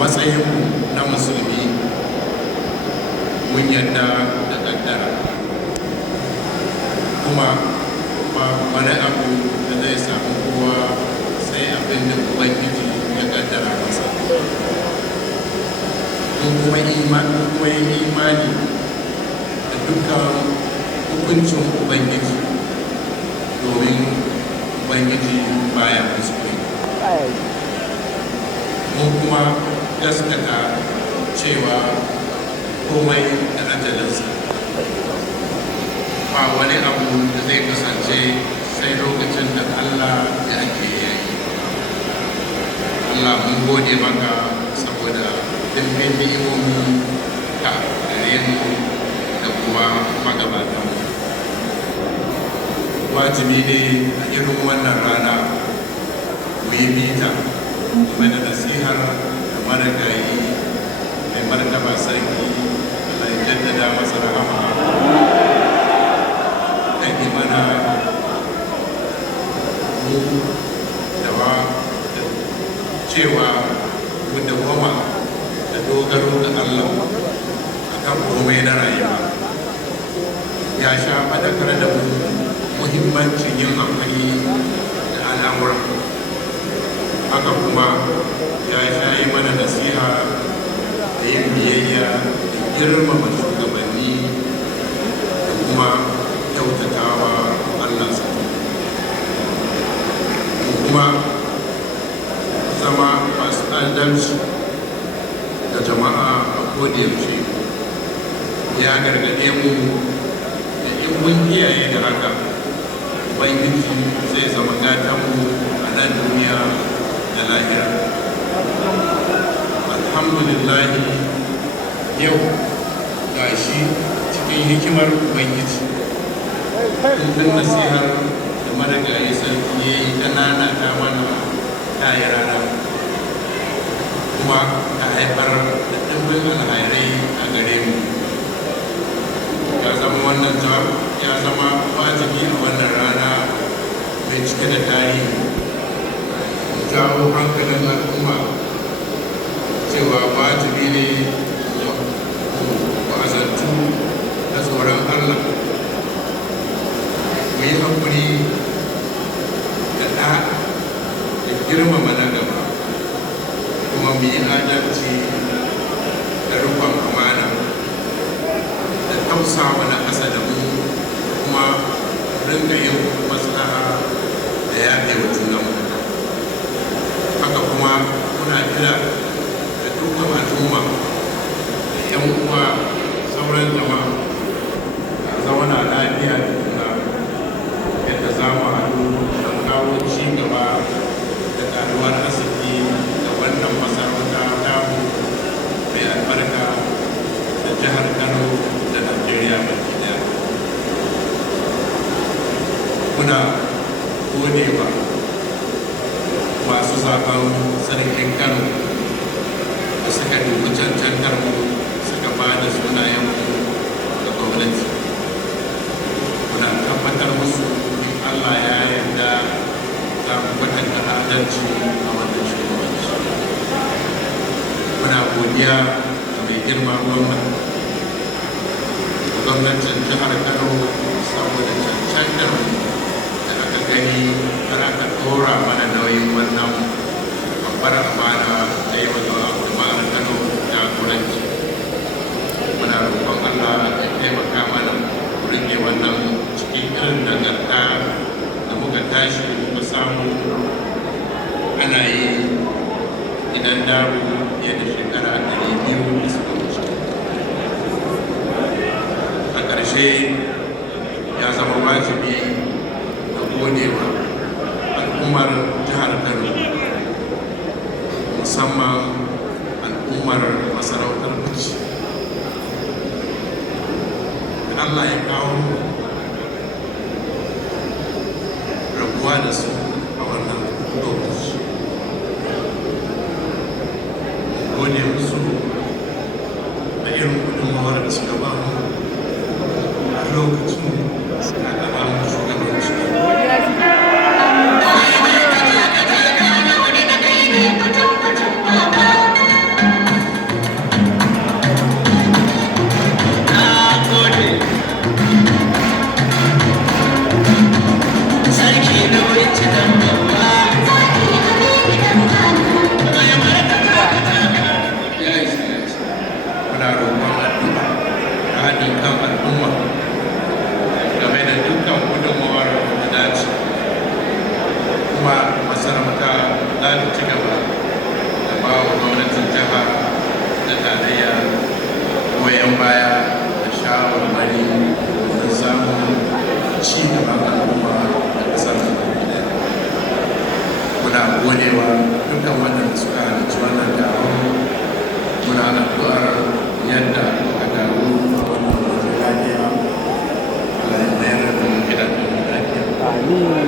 matsayinmu na musulmi mun yadda da kaddara kuma wani abu da zai samu kowa sai abin da ubangiji ya kaddara masa. Mun kuma yi imani da dukkan hukuncin ubangiji domin ubangiji baya kuskure. Mun kuma gaskata cewa komai da ajalinsa, ba wani abu da zai kasance sai lokacin da Allah ya ake yayi. Allah mun gode maka saboda dimbin ni'imomi ka gare mu da kuma magabatanmu. Wajibi ne a irin wannan rana mu yi bita game da nasihar da marigayi mai martaba sarki Allah ya jaddada masa rahama da mana mu da cewa mu dawwama da dogaro da Allah akan komai na rayuwa. Ya sha faɗakar da mu muhimmancin yin amfani da al'amura, haka kuma ya sha yi mana nasiha da yin biyayya da girmama shugabanni da kuma kyautatawa Allah sa kuma zama masu adalci da jama'a a kodiyarce. Ya gargaɗe mu da in mun kiyaye da haka ubangiji zai zama gatanmu a nan duniya da lahira. Alhamdulillah, yau ga shi cikin hikimar ubangiji ɗin nasihar da marigayi sarki ya yi ƙanana ta mana ta yi rana kuma ta haifar da ɗimbin alhairai a gare mu. Ya zama wannan ya zama wajibi a wannan rana mai cike da tarihi jawo hankalin al'umma cewa wajibi ne wa'azantu da tsoron Allah, mu yi haƙuri da ɗa da girmama na gaba, kuma mu yi adalci da rufon amana da tausawa na ƙasa da mu, kuma rinka yin maslaha da yafe wa junanmu. Haka kuma muna kira da dukkan al'umma da 'yan uwa sauran jama'a a zauna lafiya da juna yadda za mu haɗu don kawo ci gaba da ƙaruwar arziki da wannan masarauta tamu mai albarka da jihar Kano da Najeriya baki ɗaya. Muna godewa masu zaben sarkin Kano da suka dubi cancantar mu suka ba da sunayen mu ga gwamnati. Muna tabbatar musu in Allah ya yarda za mu jagoranci a wannan shugabanci. Muna godiya da mai girma gwamnatin jihar Kano saboda cancantar da aka gani har aka ɗora mana nauyin wannan babbar amana da yi wa jama'ar Kano jagoranci. Muna roƙon Allah ya taimaka mana rike wannan cikin irin dangarta da muka tashi muka samu ana yi idan dawo fiye da shekara 200 da suka wuce. A ƙarshe ya zama wajibi da godewa al'ummar jihar Kano, musamman al'ummar masarautar Bichi. Allah ya kawo rabuwa da su a wannan lokaci. Gode musu da irin gudunmawar da suka ba mu a lokacin da suka ɗaga mu shugabanci. Godewa dukkan waɗanda suka halarci wannan taron. Muna addu'ar yadda aka taru a wannan wajen lafiya, Allah ya mayar da mu gidan lafiya.